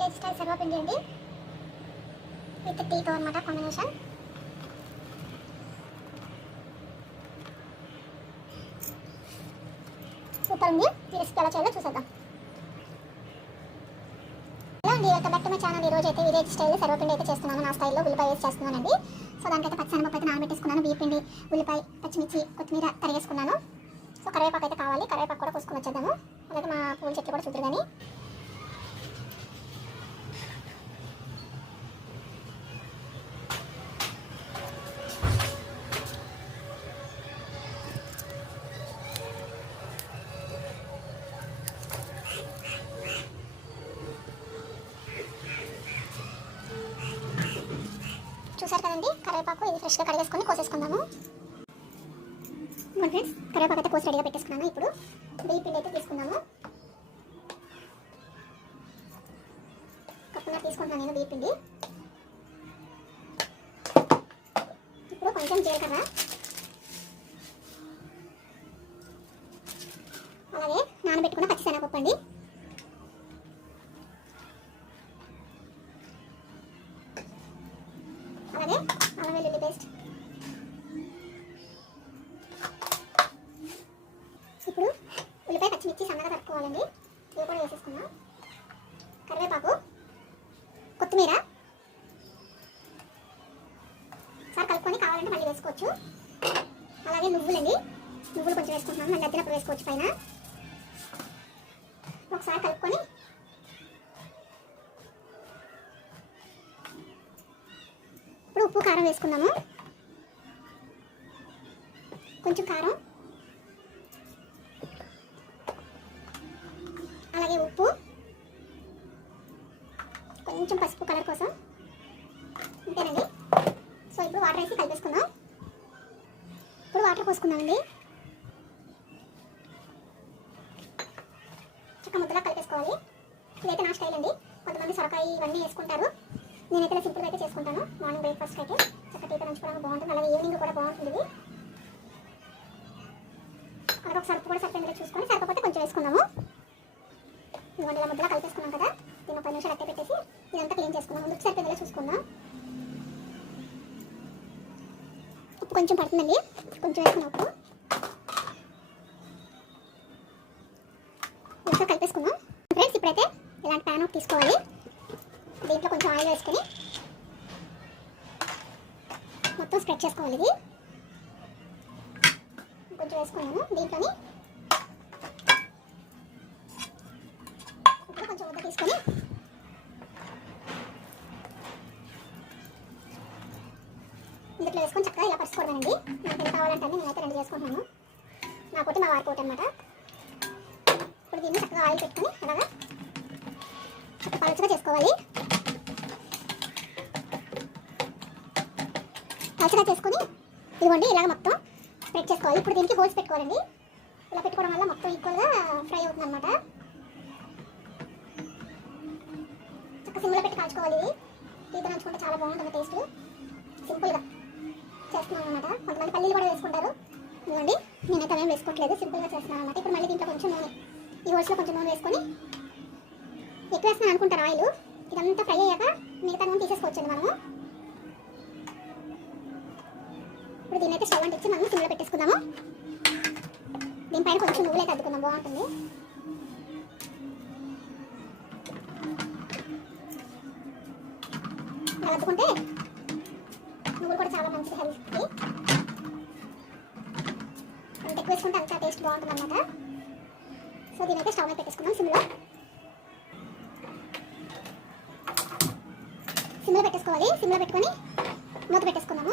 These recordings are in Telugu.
విలేజ్ స్టైల్ సర్వపిండి అండి విత్ టీతో అనమాట కాంబినేషన్ సూపర్ ఉంది ఈ రెసిపీ ఎలా చేయాలో చూసేద్దాం. అండి welcome back to my channel ఈ రోజు అయితే విలేజ్ స్టైల్ సర్వపిండి అయితే చేస్తున్నాను. నా స్టైల్లో ఉల్లిపాయ వేసి చేస్తున్నానండి. సో దానికైతే పచ్చనపప్పు అయితే నానబెట్టేసుకున్నాను. బియ్యపిండి ఉల్లిపాయ పచ్చిమిర్చి కొత్తిమీర తరిగేసుకున్నాను. సో కరివేపాకు అయితే కావాలి. కరివేపాకు కూడా కోసుకొని వచ్చేద్దాము. అలాగే మా పూల చెట్లు కూడా చూద్దరు కానీ చూసారు కదండి కరివేపాకు ఇది ఫ్రెష్గా కడిగేసుకొని కోసేసుకుందాము. గుడ్ ఫ్రెండ్స్ కరివేపాకు అయితే కోసి రెడీగా పెట్టేసుకున్నాను. ఇప్పుడు బియ్య పిండి అయితే తీసుకుందాము. కప్పున తీసుకుంటున్నాను నేను బియ్య పిండి. ఇప్పుడు కొంచెం జీలకర్ర. అలాగే నానబెట్టుకున్న అలాగే అల్లం వెల్లుల్లి పేస్ట్. ఇప్పుడు ఉల్లిపాయ పచ్చిమిర్చి సన్నగా తట్టుకోవాలండి ఇవి కూడా వేసేసుకుందాం. కరివేపాకు కొత్తిమీర. సార్ కలుపుకొని కావాలంటే మళ్ళీ వేసుకోవచ్చు. అలాగే నువ్వులండి. నువ్వులు కొంచెం వేసుకుంటున్నాను. మళ్ళీ అద్దెనప్పుడు వేసుకోవచ్చు పైన. ఒకసారి కలుపుకొని ఇప్పుడు ఉప్పు కారం వేసుకుందాము. కొంచెం కారం. అలాగే ఉప్పు. కొంచెం పసుపు కలర్ కోసం. అంతేనండి. సో ఇప్పుడు వాటర్ వేసి కలిపేసుకుందాం. ఇప్పుడు వాటర్ పోసుకుందామండి. చక్క ముద్దలా కలిపేసుకోవాలి. ఇదైతే నా స్టైల్ అండి. కొంతమంది సొరకాయ ఇవన్నీ వేసుకుంటారు. నేనైతే ఇలా సింపుల్గా అయితే చేసుకుంటాను. మార్నింగ్ బ్రేక్ఫాస్ట్ అయితే చక్కటి నంచుకోవడానికి బాగుంటుంది. అలాగే ఈవినింగ్ కూడా బాగుంటుంది. అలాగే ఒక సరుపు కూడా సరిపోయిందో చూసుకొని సరిపోతే కొంచెం వేసుకున్నాము ఇదిగోండి ఇలా ముద్దలా కలిపేసుకున్నాం కదా. దీని పది నిమిషాలు అట్టే పెట్టేసి ఇదంతా క్లీన్ చేసుకున్నాం ముందుకు సరిపోయిందో చూసుకుందాం. ఉప్పు కొంచెం పడుతుందండి. కొంచెం వేసుకున్న ఉప్పు. ఇంకా కలిపేసుకుందాం. ఫ్రెండ్స్ ఇప్పుడైతే ఇలాంటి ప్యాన్ ఒకటి తీసుకోవాలి. దీంట్లో కొంచెం ఆయిల్ వేసుకొని మొత్తం స్ప్రెడ్ చేసుకోవాలి ఇది. కొంచెం వేసుకున్నాను దీంట్లోని. ఇప్పుడు కొంచెం ముద్ద తీసుకొని ఇందులో వేసుకొని చక్కగా ఇలా పరుచుకోవడానండి నాకు ఎంత కావాలంటే నేను నేనైతే రెండు చేసుకుంటున్నాను. నాకోటి మా వారికి అనమాట ఇప్పుడు దీన్ని చక్కగా ఆయిల్ పెట్టుకొని అలాగా పలుచగా చేసుకోవాలి. పలుచగా చేసుకొని ఇదిగోండి ఇలాగ మొత్తం స్ప్రెడ్ చేసుకోవాలి. ఇప్పుడు దీనికి హోల్స్ పెట్టుకోవాలండి. ఇలా పెట్టుకోవడం వల్ల మొత్తం ఈక్వల్గా ఫ్రై అవుతుంది అనమాట చక్క సిమ్లో పెట్టి కాల్చుకోవాలి. ఇది నంచుకుంటే చాలా బాగుంటుంది టేస్ట్ సింపుల్గా చేస్తున్నాను అనమాట కొంతమంది పల్లీలు కూడా వేసుకుంటారు. ఇదిగోండి నేనైతే అవేం వేసుకోవట్లేదు. సింపుల్గా చేస్తున్నాను అనమాట ఇప్పుడు మళ్ళీ దీంట్లో కొంచెం నూనె. ఈ హోల్స్లో కొంచెం నూనె వేసుకొని ఎక్కువ వేస్తున్నాను అనుకుంటారు ఆయిల్? ఇదంతా ఫ్రై అయ్యాక మిగతా నూనె తీసేసుకోవచ్చండి మనము. ఇప్పుడు దీని అయితే స్టవ్ అంటించి మనం సిమ్లో పెట్టేసుకుందాము. దీనిపైన కొంచెం నువ్వులే అద్దుకుందాం బాగుంటుంది. ఇలా అద్దుకుంటే నువ్వులు కూడా చాలా మంచిది హెల్త్కి ఎంత ఎక్కువ వేసుకుంటే అంత టేస్ట్ బాగుంటుంది అనమాట సో దీనైతే స్టవ్ మీద పెట్టేసుకుందాం సిమ్లో. సిమ్లో పెట్టేసుకోవాలి. సిమ్లో పెట్టుకొని మూత పెట్టేసుకున్నాము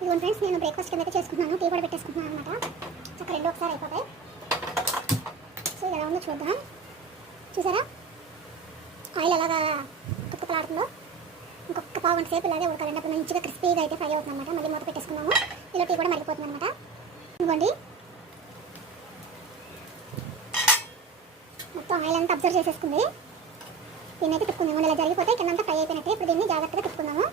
ఇదిగోండి ఫ్రెండ్స్ నేను బ్రేక్ఫాస్ట్ కింద అయితే చేసుకుంటున్నాను. టీ కూడా పెట్టేసుకుంటున్నాను అనమాట చక్క రెండు ఒకసారి అయిపోతాయి. సో ఇది ఎలా ఉందో చూద్దాం. చూసారా? ఆయిల్ ఎలాగా తుక్కులాడుతుందో ఇంకొక పావు గంట సేపు ఇలాగే ఉడకాలండి అప్పుడు మంచిగా క్రిస్పీగా అయితే ఫ్రై అవుతుంది అనమాట మళ్ళీ మూత పెట్టేసుకున్నాము ఇలా టీ కూడా మరిగిపోతుంది అనమాట ఇదిగోండి. మొత్తం ఆయిల్ అంతా అబ్జర్వ్ చేసేసుకుంది. దీన్నైతే అయితే తిప్పుకుందాము. ఇలా జరిగిపోతే కిందంతా ఫ్రై అయిపోయినట్టు. ఇప్పుడు దీన్ని జాగ్రత్తగా తిప్పుకుందాము.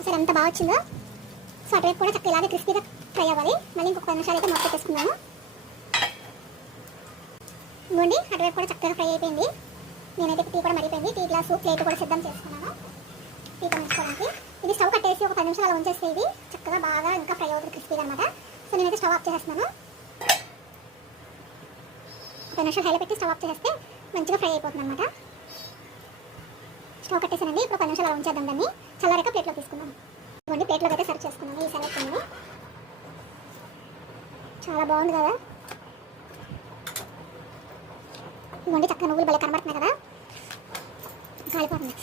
అసలు ఎంత బాగా వచ్చిందో. సో అటువైపు కూడా చక్కగా ఇలాగే క్రిస్పీగా ఫ్రై అవ్వాలి. మళ్ళీ ఇంకొక పది నిమిషాలు అయితే మొత్తం పెట్టేసుకుందాము. ఇవ్వండి అటువైపు కూడా చక్కగా ఫ్రై అయిపోయింది. నేనైతే టీ కూడా మరిగిపోయింది. టీ గ్లాసు ప్లేట్ కూడా సిద్ధం చేసుకున్నాను. టీ పంచుకోవడానికి ఇది స్టవ్ కట్టేసి ఒక పది నిమిషాలు ఉంచేస్తే ఇది చక్కగా బాగా ఇంకా ఫ్రై అవుతుంది క్రిస్పీగా అనమాట సో నేనైతే స్టవ్ ఆఫ్ చేసేస్తున్నాను. ఒక నిమిషం హైలో పెట్టి స్టవ్ ఆఫ్ చేస్తే మంచిగా ఫ్రై అయిపోతుంది అనమాట స్టవ్ కట్టేసానండి. ఇప్పుడు పది నిమిషాలు ఉంచేద్దాం దాన్ని. చల్లారాక ప్లేట్లో తీసుకుందాం. ఇవ్వండి ప్లేట్లోకి అయితే సర్వ్ చేసుకున్నాను ఈ సెలెక్ట్ చాలా బాగుంది కదా. ఇవ్వండి చక్కగా నువ్వులు భలే కనబడుతున్నాయి కదా. కాలిపోతుంది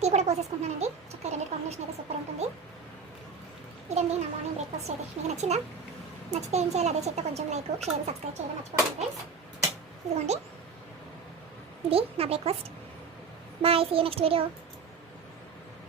టీ కూడా పోసేసుకుంటున్నానండి. చక్కగా రెండు కాంబినేషన్ అయితే సూపర్ ఉంటుంది. ఇదండి నా మార్నింగ్ బ్రేక్ఫాస్ట్ అయితే. మీకు నచ్చిందా? నచ్చితే ఏం చేయాలి? అదే చెప్తే కొంచెం లైక్ షేర్ సబ్స్క్రైబ్ చేయడం మర్చిపోకండి ఫ్రెండ్స్ ఇదిగోండి. ఇది నా breakfast bye see next video